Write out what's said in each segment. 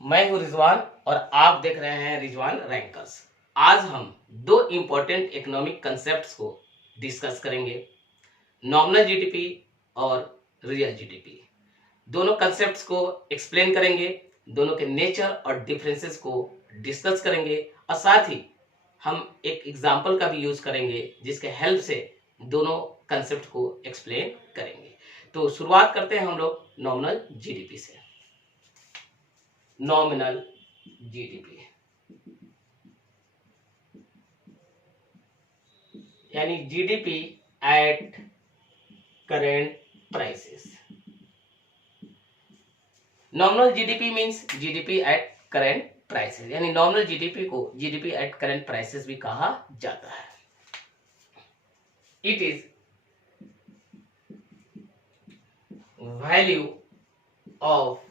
मैं हूं रिजवान और आप देख रहे हैं रिजवान रैंकर्स। आज हम दो इम्पोर्टेंट इकोनॉमिक कंसेप्ट्स को डिस्कस करेंगे, नॉमिनल जीडीपी और रियल जीडीपी। दोनों कंसेप्ट्स को एक्सप्लेन करेंगे, दोनों के नेचर और डिफरेंसेस को डिस्कस करेंगे और साथ ही हम एक एग्जाम्पल का भी यूज करेंगे जिसके हेल्प से दोनों कंसेप्ट को एक्सप्लेन करेंगे। तो शुरुआत करते हैं हम लोग नॉमिनल जीडीपी से। नॉमिनल जीडीपी यानी GDP eight current prices. Nominal GDP means GDP at current prices, यानी नॉमिनल जीडीपी को जीडीपी एट करेंट प्राइसेस भी कहा जाता है। It is value of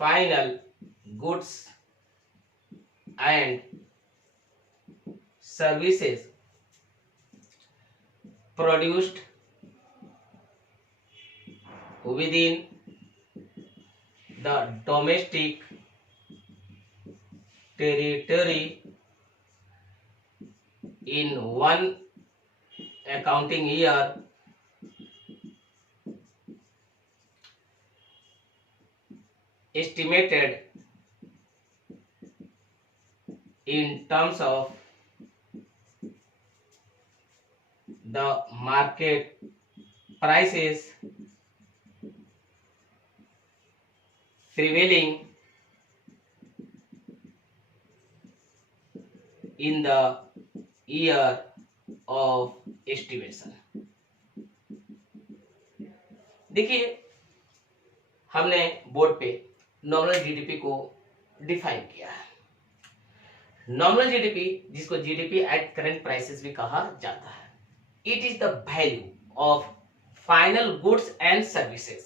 final goods and services produced within the domestic territory in one accounting year estimated in terms of the market prices prevailing in the year of estimation। देखिए, हमने board पे nominal GDP को define किया है। Nominal GDP, जिसको GDP at current prices भी कहा जाता है, it is the value of final goods and services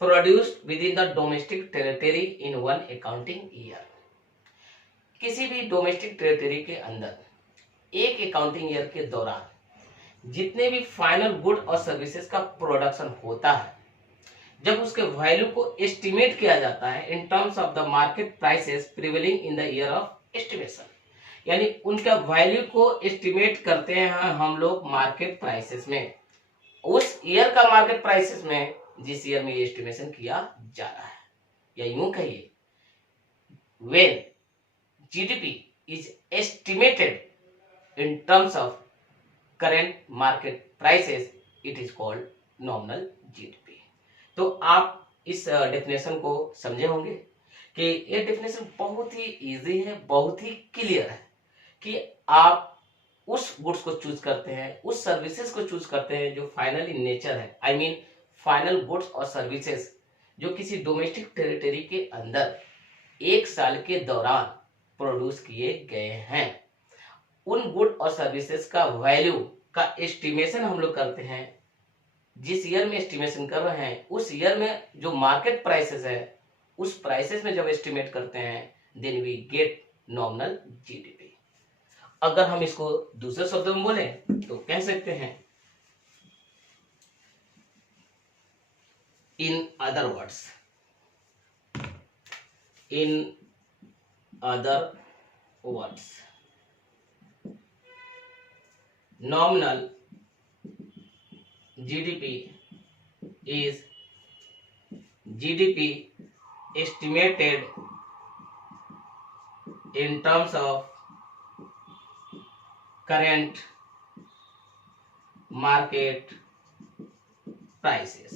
produced with in the domestic territory in one accounting year. किसी भी डोमेस्टिक टेरिटरी के अंदर एक अकाउंटिंग ईयर के दौरान जितने भी फाइनल गुड और सर्विसेज का प्रोडक्शन होता है, जब उसके वैल्यू को एस्टिमेट किया जाता है इन terms of the market prices prevailing in the year of estimation, यानी उनका वैल्यू को एस्टिमेट करते हैं हम लोग मार्केट प्राइसेस में, उस ईयर का मार्केट प्राइसेस में जिस ईयर में ये एस्टिमेशन किया जा रहा है। या यूं कहिए, when GDP is estimated in terms of current market prices, it is called nominal GDP. तो आप इस डेफिनेशन को समझे होंगे कि ये डेफिनेशन बहुत ही इजी है, बहुत ही क्लियर है कि आप उस गुड्स को चूज करते हैं, उस सर्विसेज को चूज करते हैं जो फाइनल इन नेचर है, आई मीन फाइनल गुड्स और सर्विसेज जो किसी डोमेस्टिक टेरिटरी के अंदर एक साल के दौरान प्रोड्यूस किए गए हैं। उन गुड और सर्विसेज का वैल्यू का एस्टिमेशन हम लोग करते हैं, जिस ईयर में एस्टिमेशन कर रहे हैं उस ईयर में जो मार्केट प्राइसेस है उस प्राइसेस में जब एस्टिमेट करते हैं, then we get nominal GDP. अगर हम इसको दूसरे शब्दों में बोले तो कह सकते हैं, in other words nominal GDP is GDP estimated in terms of current market prices।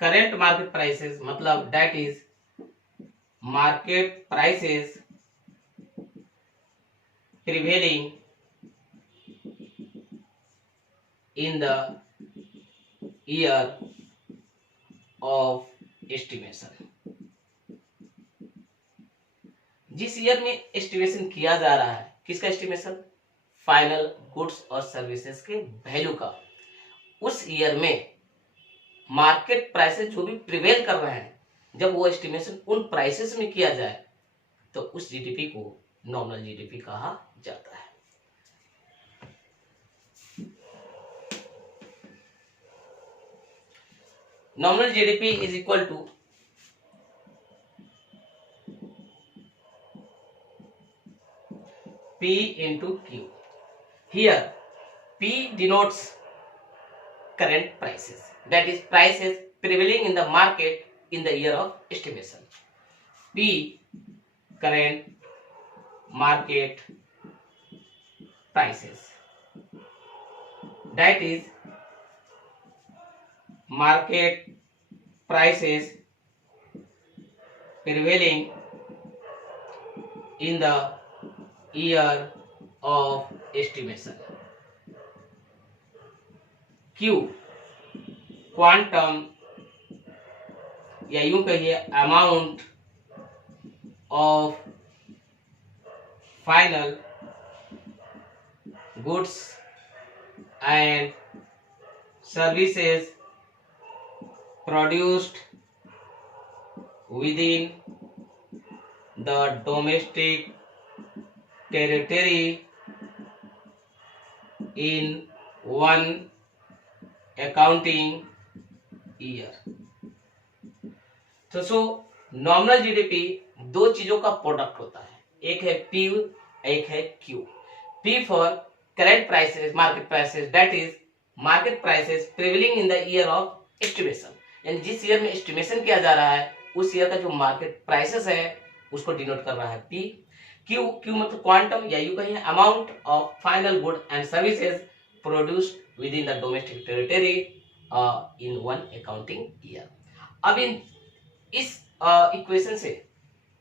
current market prices मतलब that is market prices prevailing in the year of estimation। जिस ईयर में एस्टिमेशन किया जा रहा है, किसका एस्टिमेशन? फाइनल गुड्स और services के वैल्यू का, उस ईयर में मार्केट प्राइसेस जो भी प्रिवेल कर रहे हैं, जब वो एस्टिमेशन उन प्राइसेस में किया जाए तो उस जीडीपी को नॉमिनल जीडीपी कहा जाता है। nominal GDP is equal to P into Q. Here P denotes current prices, that is prices prevailing in the market in the year of estimation. P current market prices, that is market prices prevailing in the year of estimation. Q quantum या यूं कहिए amount of final goods and services produced within the domestic territory in one accounting year. तो nominal GDP दो चीजों का product होता है, एक है पी, एक है Q. P for current prices, market prices, that is market prices prevailing in the year of estimation, यानी जिस ईयर में एस्टिमेशन किया जा रहा है उस ईयर का जो मार्केट प्राइसेस है उसको डिनोट कर रहा है पी. क्यू मतलब क्वांटम या यू कहिए amount of final good and services produced with in the domestic territory in one accounting year. अब इस इक्वेशन से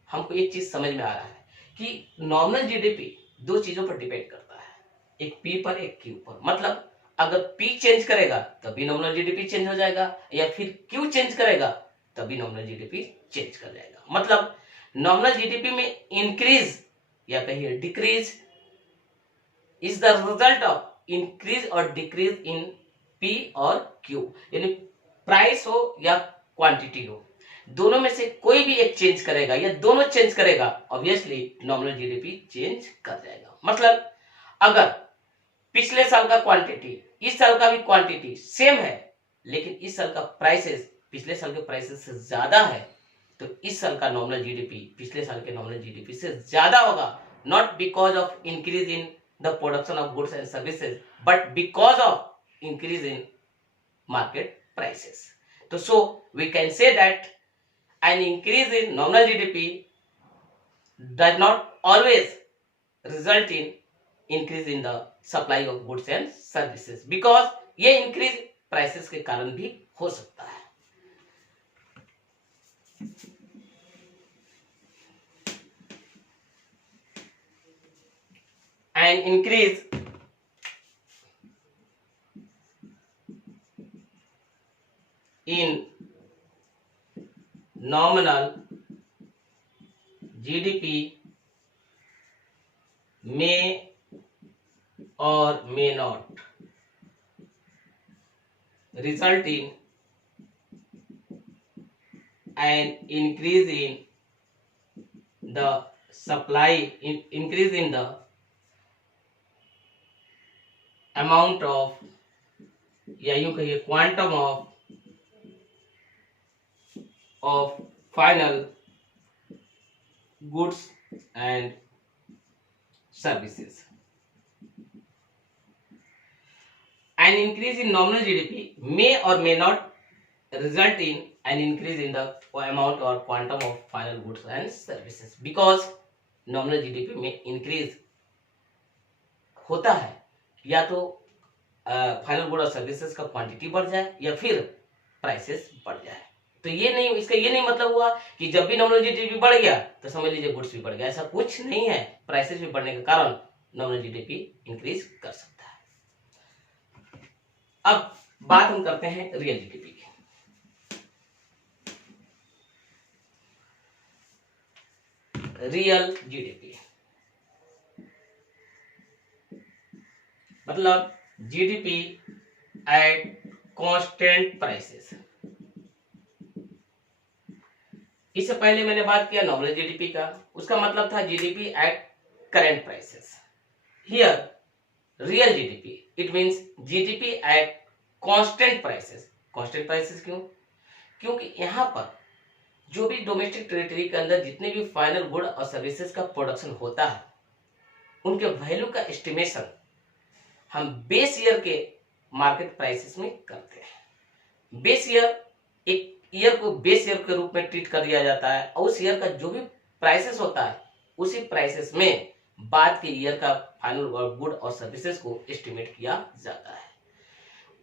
हमको एक चीज समझ में आ रहा है कि नॉमिनल जीडीपी दो चीजों पर डिपेंड करता है, एक पी पर एक क्यू पर. मतलब अगर पी चेंज करेगा तभी नॉमिनल जीडीपी चेंज हो जाएगा, या फिर क्यू चेंज करेगा तभी नॉमिनल जीडीपी चेंज कर जाएगा. मतलब नॉमिनल जीडीपी में इंक्रीज या कहिए decrease is the result of increase और डिक्रीज इन पी और क्यू, यानी प्राइस हो या क्वांटिटी हो, दोनों में से कोई भी एक चेंज करेगा या दोनों चेंज करेगा, ऑब्वियसली नॉमिनल जीडीपी चेंज कर जाएगा. मतलब अगर पिछले साल का क्वांटिटी इस साल का भी क्वांटिटी सेम है, लेकिन इस साल का प्राइसेस पिछले साल के प्राइसेस से ज्यादा है, तो इस साल का नॉमिनल जीडीपी पिछले साल के नॉमिनल जीडीपी से ज्यादा होगा, not because of increase in the production of goods and services but because of increase in market prices. तो so we can say that an increase in nominal GDP does not always result in increase in the supply of goods and services, because ये increase prices के कारण भी हो सकता है. An increase in nominal GDP may or may not result in an increase in the supply, increase in the amount of या यूं कहिए quantum of final goods and services. An increase in nominal GDP may or may not result in an increase in the amount or quantum of final goods and services, because nominal GDP में increase होता है या तो final good और services का quantity बढ़ जाए या फिर प्राइसेस बढ़ जाए. तो ये नहीं, इसका ये नहीं मतलब हुआ कि जब भी नॉमिनल जीडीपी बढ़ गया तो समझ लीजिए गुड्स भी बढ़ गया, ऐसा कुछ नहीं है. प्राइसेस भी बढ़ने के कारण नॉमिनल जीडीपी इंक्रीज कर सकता है. अब बात हम करते हैं रियल जीडीपी की. रियल जीडीपी मतलब जीडीपी एट कांस्टेंट प्राइसेस. इससे पहले मैंने बात किया नॉमिनल जीडीपी का, उसका मतलब था GDP at current prices. Here real GDP it means GDP at constant prices. Constant prices क्यों? क्योंकि यहाँ पर जो भी डोमेस्टिक टेरिटरी के अंदर जितने भी फाइनल गुड और सर्विसेज का प्रोडक्शन होता है उनके वैल्यू का एस्टिमेशन हम बेस ईयर के मार्केट प्राइसेस में करते हैं। बेस ईयर, एक ईयर को बेस ईयर के रूप में ट्रीट कर दिया जाता है और उस ईयर का जो भी प्राइसेस होता है उसी प्राइसेस में बाद के ईयर का फाइनल गुड और सर्विसेज को एस्टिमेट किया जाता है।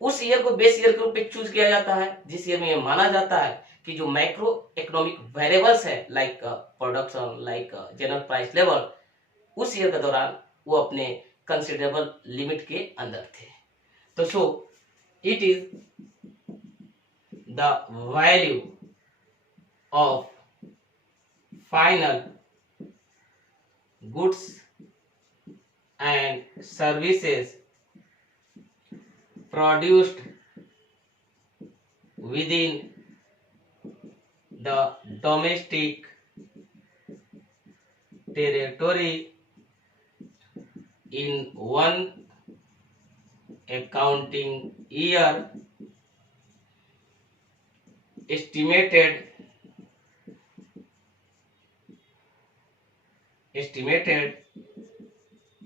उस ईयर को बेस ईयर के रूप में चूज किया जाता है जिस ईयर में यह माना जाता है कि जो मैक्रो इकोनॉमिक वेरिएबल्स है like production, like general price level, उस ईयर के दौरान वो अपने कंसिडरेबल लिमिट के अंदर थे। तो so it is the value of final goods and services produced within the domestic territory in one accounting year estimated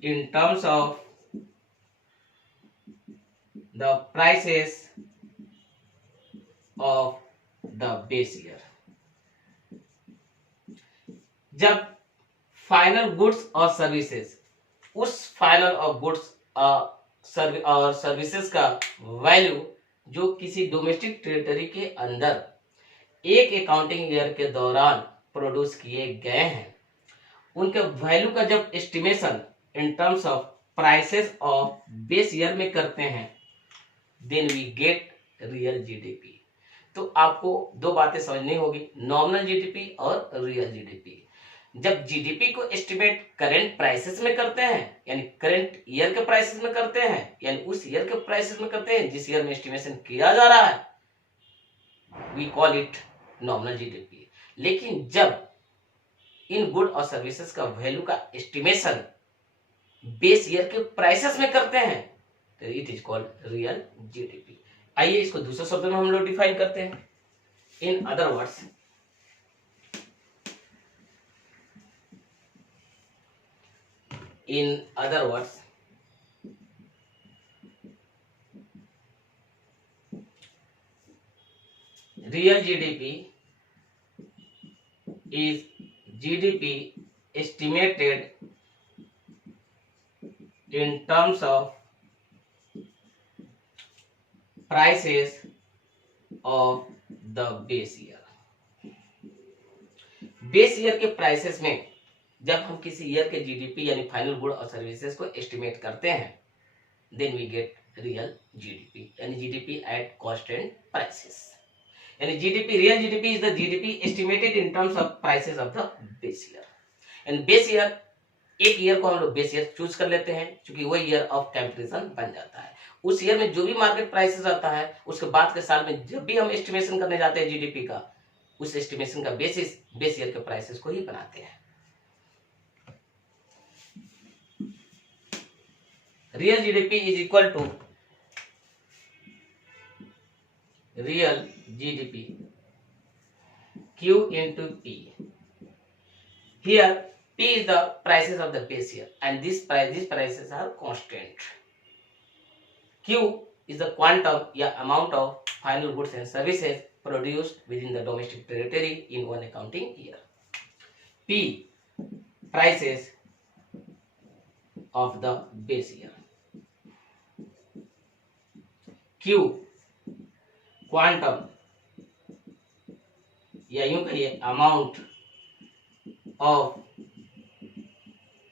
in terms of the prices of the base year। जब final goods और services, उस final और goods और services का value जो किसी domestic territory के अंदर एक अकाउंटिंग ईयर के दौरान प्रोड्यूस किए गए हैं, उनके वैल्यू का जब estimation in terms of prices of base year में करते हैं, then we get real GDP. तो आपको दो बातें समझनी होगी, नॉमिनल जीडीपी और रियल जीडीपी। जब जीडीपी को एस्टिमेट करंट प्राइसेस में करते हैं, यानी करंट ईयर के प्राइसेस में करते हैं, यानी उस ईयर के प्राइसेस में करते हैं जिस ईयर में एस्टिमेशन किया जा रहा है, we call it nominal GDP. लेकिन जब इन गुड और सर्विसेज का वैल्यू का एस्टिमेशन बेस ईयर के प्राइसेस में करते हैं, तो it is called real GDP. आइए इसको दूसरे शब्दों में हम लोग डिफाइन करते हैं। In other words, real GDP is GDP estimated in terms of prices of the base year। Base year के प्राइसेस में जब हम किसी ईयर के जीडीपी यानी फाइनल गुड और सर्विसेज को एस्टिमेट करते हैं, then we get real GDP, यानी जीडीपी एट कांस्टेंट प्राइसेस। यानी GDP, real GDP is the GDP estimated in terms of prices of the base year. And base year, एक year को हम लोग बेस ईयर चूज कर लेते हैं क्योंकि वो ईयर ऑफ कंपैरिजन बन जाता है। उस ईयर में जो भी मार्केट प्राइसेस आता है, उसके बाद के साल में जब भी हम एस्टिमेशन करने जाते हैं जीडीपी का, उस एस्टिमेशन का बेसिस बेस ईयर के प्राइसेस को ही बनाते हैं। Real GDP is equal to real GDP Q into P। Here P is the prices of the base year and these prices are constant। Q is the quantum या amount of final goods and services produced within the domestic territory in one accounting year। P prices of the base year। Q quantum या यूं कहिए amount of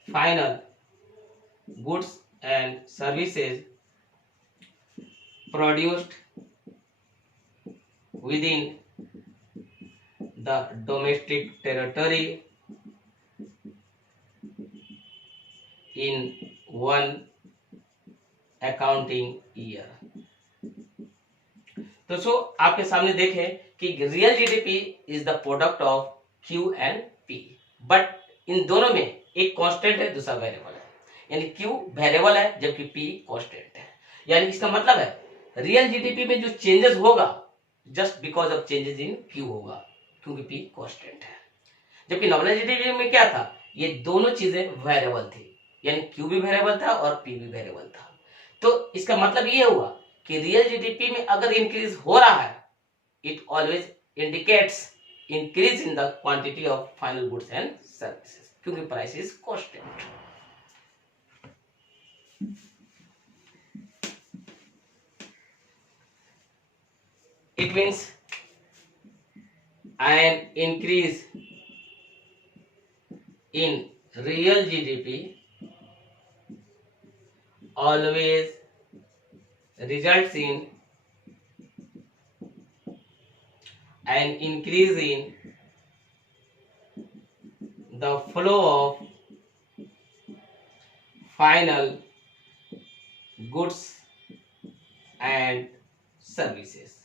final goods and services produced within the domestic territory in one accounting year. तो सो आपके सामने देखें कि real GDP is the product of Q and P, but in दोनों में एक कांस्टेंट है, दूसरा वेरिएबल है। यानी क्यू वेरिएबल है जबकि पी कांस्टेंट है। यानी इसका मतलब है रियल जीडीपी में जो चेंजेस होगा just because of changes in Q होगा, क्योंकि पी कांस्टेंट है। जबकि नॉमिनल जीडीपी में क्या था, ये दोनों चीजें वेरिएबल थी, यानी क्यू भी वेरिएबल था और पी भी वेरिएबल था। तो इसका मतलब ये हुआ कि रियल जीडीपी में अगर इंक्रीज हो रहा है, it always indicates increase in the quantity of final goods and services, क्योंकि price is constant. It means an increase in real GDP always results in an increase in the flow of final goods and services।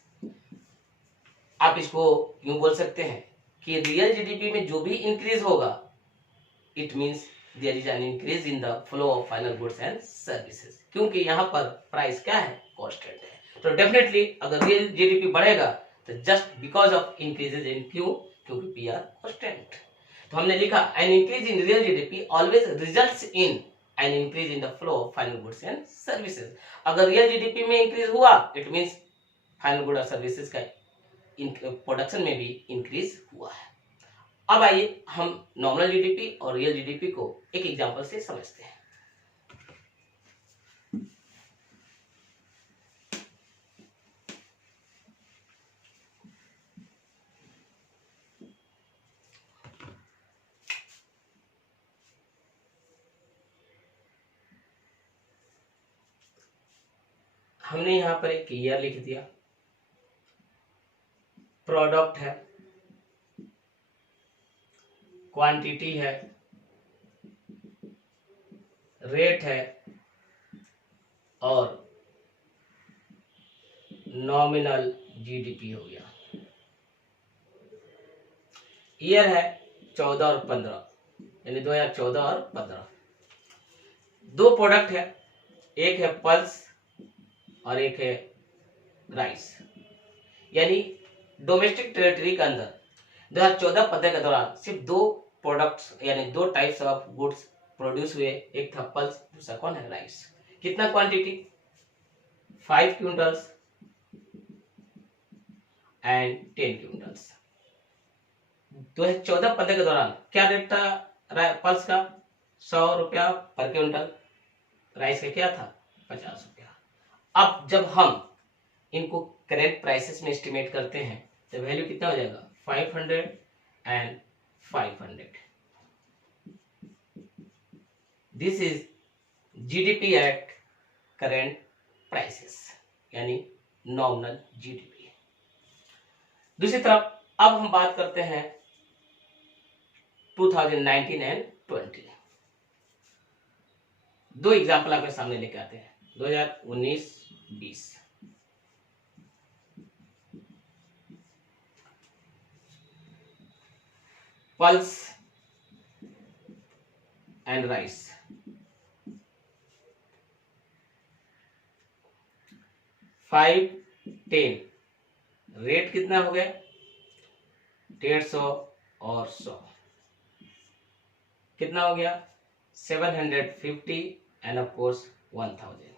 आप इसको यूं बोल सकते हैं कि real GDP में जो भी इंक्रीज होगा, it means there is an increase in the flow of final goods and services, क्योंकि यहाँ पर प्राइस क्या है, कांस्टेंट है। तो डेफिनेटली अगर रियल जीडीपी बढ़ेगा तो just because of increases in Q, क्योंकि पी आर कांस्टेंट। तो हमने लिखा N increase in real GDP always results in an increase in the flow of final goods and services. अगर रियल जीडीपी में increase हुआ, it means final good और services का production में भी इंक्रीज हुआ है। अब आइए हम नॉमिनल जीडीपी और रियल जीडीपी को एक एग्जांपल से समझते हैं। हमने यहां पर एक ईयर लिख दिया, प्रोडक्ट है, क्वांटिटी है, रेट है और नॉमिनल जीडीपी हो गया। ईयर है 14 और 15, यानी 2014 और 15। दो प्रोडक्ट है, एक है पल्स और एक है राइस, यानी डोमेस्टिक टेरिटरी के अंदर 2014-15 के दौरान सिर्फ दो प्रोडक्ट्स यानी दो टाइप्स ऑफ गुड्स प्रोड्यूस हुए, एक था पल्स, दूसरा कौन है, राइस। कितना क्वांटिटी, 5 क्विंटल्स एंड 10 क्विंटल्स। 2014-15 के दौरान क्या रेट था पल्स का, 100 रुपया पर क्विंटल। राइस का क्या था, 50 रुपया। अब जब हम इनको करेंट प्राइसेस में एस्टिमेट करते हैं तो वैल्यू कितना हो जाएगा, 500 and 500। This is GDP eight current prices, यानी नॉमिनल जीडीपी। दूसरी तरफ अब हम बात करते हैं 2019 एंड 20। दो एग्जाम्पल आपके सामने लेके आते हैं, 2019-20। Pulse and rice, five 10, rate कितना हो गया, 150 और 100, कितना हो गया, 750 एंड ऑफ कोर्स 1000,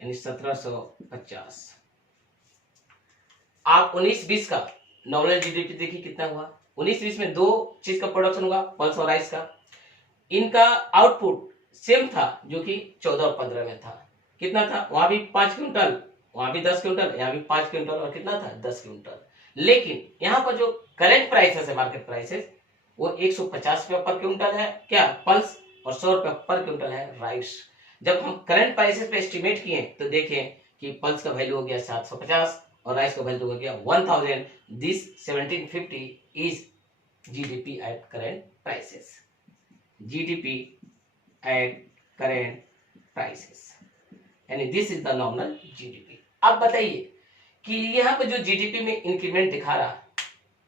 यानी 1750। आप 19-20 का नॉमिनल जीडीपी देखिए कितना हुआ। 19-20 में दो चीज का प्रोडक्शन हुआ, पल्स और राइस का। इनका आउटपुट सेम था जो कि 14 और 15 में था। कितना था, वहां भी 5 क्विंटल, वहां भी 10 क्विंटल, यहाँ भी 5 क्विंटल और कितना था, 10 क्विंटल। लेकिन यहाँ पर जो करेंट प्राइसेस है, मार्केट प्राइसेस, वो 150 रुपया पर क्विंटल है क्या, पल्स, और 100 रुपया पर क्विंटल है राइस। जब हम करंट प्राइसेस पे एस्टिमेट किए तो देखें कि पल्स का वैल्यू हो गया 750 और राइस का वैल्यू हो गया 1000। This 1750 is GDP at current prices, GDP at current prices, यानी this is the nominal GDP. अब बताइए कि यहाँ पे जो जीडीपी में इंक्रीमेंट दिखा रहा है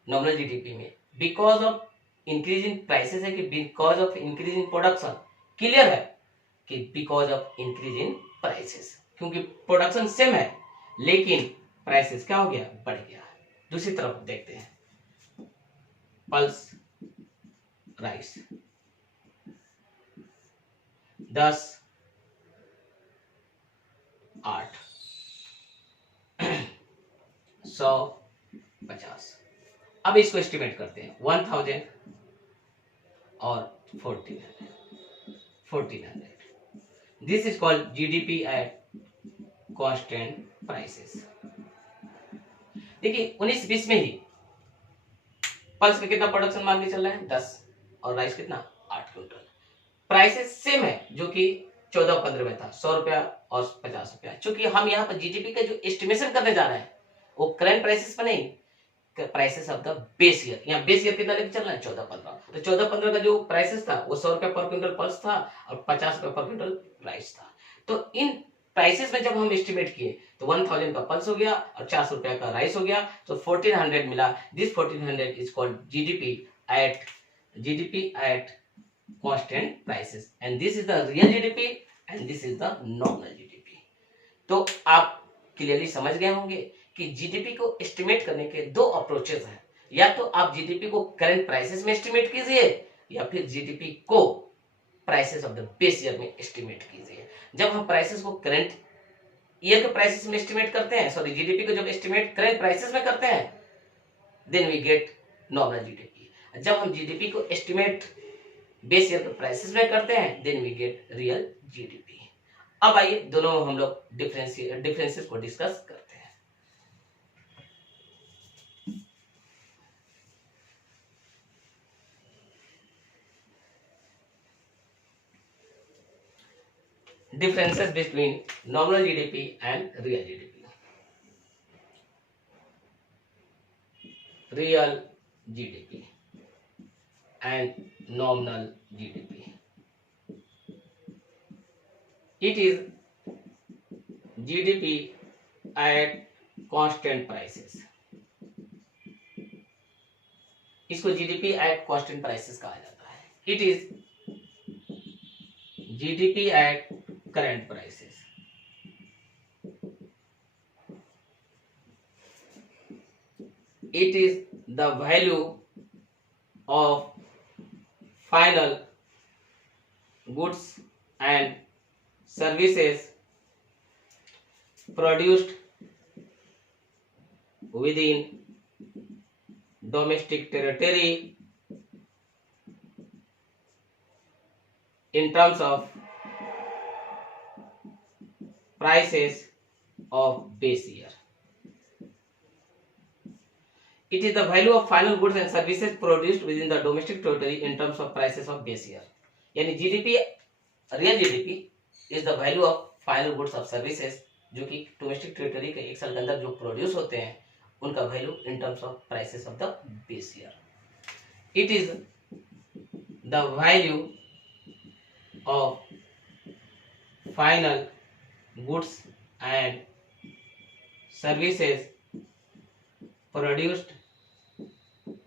नॉमिनल जीडीपी में, because of increase in prices है कि because of increase in production? Clear है कि because of increase in prices, क्योंकि प्रोडक्शन सेम है लेकिन प्राइसेस क्या हो गया, बढ़ गया। दूसरी तरफ देखते हैं, पल्स राइस 10, 8, 100, 50। अब इसको एस्टिमेट करते हैं 1000 और 1400। This is called GDP at constant prices. देखिए 19-20 में ही पल्स का कितना प्रोडक्शन मान के चल रहा है, 10, और राइस कितना, 8 क्विंटल। प्राइसेस सेम है जो कि 14-15 में था, 100 रुपया और 50 रुपया। चूंकि हम यहाँ पर जीडीपी का जो एस्टिमेशन करने जा रहे हैं वो करंट प्राइसेस पर नहीं, prices of the base year. यहाँ बेस ईयर कितना लेके चल रहा है, 14-15। तो 14-15 का जो प्राइसेस था वो 100 रुपया पर क्विंटल पल्स था और 50 रुपया पर क्विंटल राइस था। तो इन प्राइसेस में जब हम एस्टिमेट किए तो 1000 का पल्स हो गया और 400 रुपया का राइस हो गया, तो 1400 मिला। This 1400 is called GDP at constant prices, and this is the real GDP and this is the nominal GDP. तो आप क्लियरली समझ गए होंगे कि जीडीपी को एस्टिमेट करने के दो अप्रोचेस हैं। या तो आप जीडीपी को करंट प्राइसेस में एस्टिमेट कीजिए या फिर जीडीपी को prices of the base year में एस्टिमेट कीजिए। जब हम प्राइसेस को करंट ईयर के प्राइसेस में एस्टिमेट करते हैं, सॉरी जीडीपी को जब एस्टिमेट करंट प्राइसेस में करते हैं, then we get nominal GDP. जब हम जीडीपी को एस्टिमेट बेस ईयर के प्राइसेस में करते हैं, then we get real GDP. अब आइए दोनों हम लोग डिफरेंसेस को डिस्कस करते हैं। Differences between nominal GDP and real GDP. Real GDP and nominal GDP. It is GDP at constant prices. इसको GDP at constant prices कहा जाता है. It is GDP at current prices. It is the value of final goods and services produced within domestic territory in terms of prices of base year. It is the value of final goods and services produced within the domestic territory in terms of prices of base year. यानी GDP, real GDP is the value of final goods of services जो कि domestic territory के एक साल के अंदर जो produce होते हैं उनका value in terms of prices of the base year. It is the value of final goods and services produced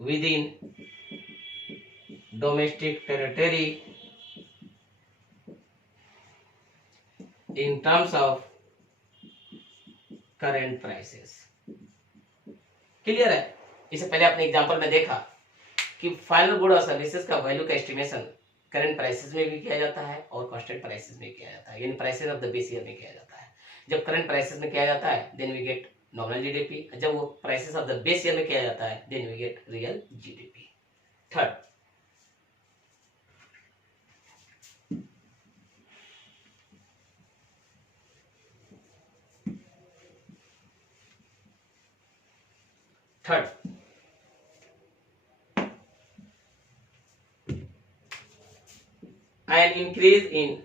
within domestic territory in terms of current prices. Clear है? इससे पहले आपने एग्जांपल में देखा कि फाइनल गुड और services का value का एस्टिमेशन करंट प्राइसेस में भी किया जाता है और कांस्टेंट प्राइसेस में किया जाता है, यानी prices of the base year में किया जाता है. जब करंट प्राइसेस में किया जाता है then we get nominal GDP. जब वो prices of the base year में किया जाता है then we get real GDP. Third, an increase in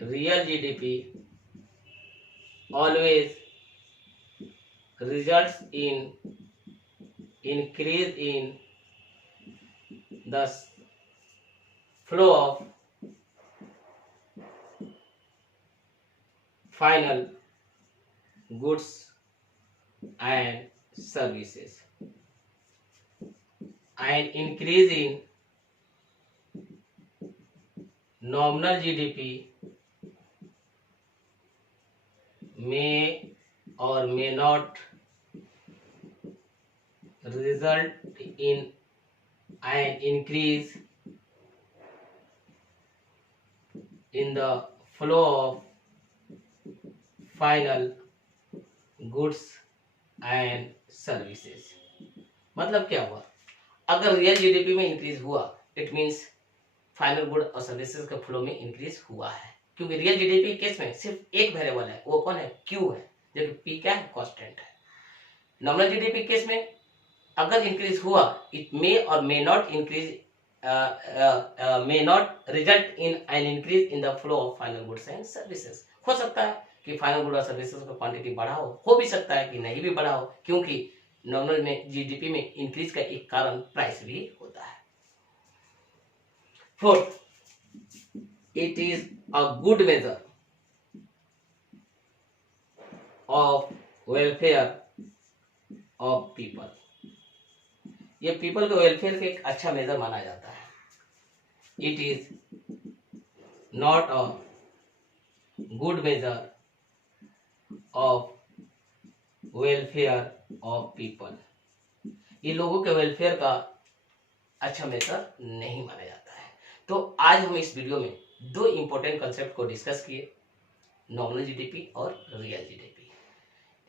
real GDP always results in increase in the flow of final goods and services. An increase in nominal GDP may or may not result in an increase in the flow of final goods and services। मतलब क्या हुआ, अगर real GDP में increase हुआ it means final good और services के flow में increase हुआ है, क्योंकि रियल जीडीपी केस में सिर्फ एक वेरिएबल है, वो कौन है, क्यू है, जबकि पी क्या है, कांस्टेंट है। नॉमिनल जीडीपी केस में अगर इंक्रीज हुआ इट मे और may not increase may not result in an increase in the flow of final goods and services। हो सकता है कि फाइनल गुड और सर्विसेज का क्वांटिटी बढ़ा हो भी सकता है कि नहीं भी बढ़ा हो, क्योंकि नॉमिनल में जीडीपी में इंक्रीज का एक कारण प्राइस भी होता है। Fourth, it is a good measure of welfare of people. ये पीपल के वेलफेयर का एक अच्छा मेजर माना जाता है। It is not a good measure of welfare of people. ये लोगों के वेलफेयर का अच्छा मेजर नहीं माना जाता है। तो आज हम इस वीडियो में दो इंपॉर्टेंट कंसेप्ट को डिस्कस किए, नॉमिनल जीडीपी और रियल जीडीपी।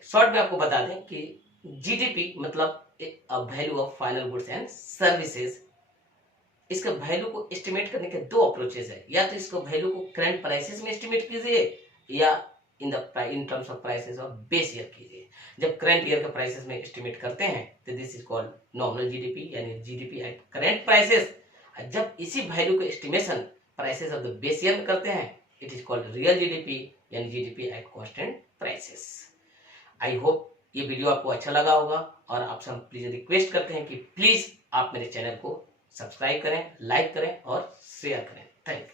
शॉर्ट में आपको बता दें कि जीडीपी मतलब value of final goods and services. इसका वैल्यू को एस्टिमेट करने के दो अप्रोचेस है, या तो इसको वैल्यू को करंट प्राइसेस में एस्टिमेट कीजिए या in terms of prices of base year कीजिए। जब करंट ईयर के प्राइसेस में एस्टिमेट करते हैं तो this is called nominal GDP, यानी जीडीपी एट करंट प्राइसेस। जब इसी वैल्यू को estimation prices of the base year में करते हैं it is called real GDP, यानी GDP at constant prices. I hope ये वीडियो आपको अच्छा लगा होगा, और आपसे हम प्लीज रिक्वेस्ट करते हैं कि प्लीज आप मेरे चैनल को सब्सक्राइब करें, लाइक करें और शेयर करें। Thank you.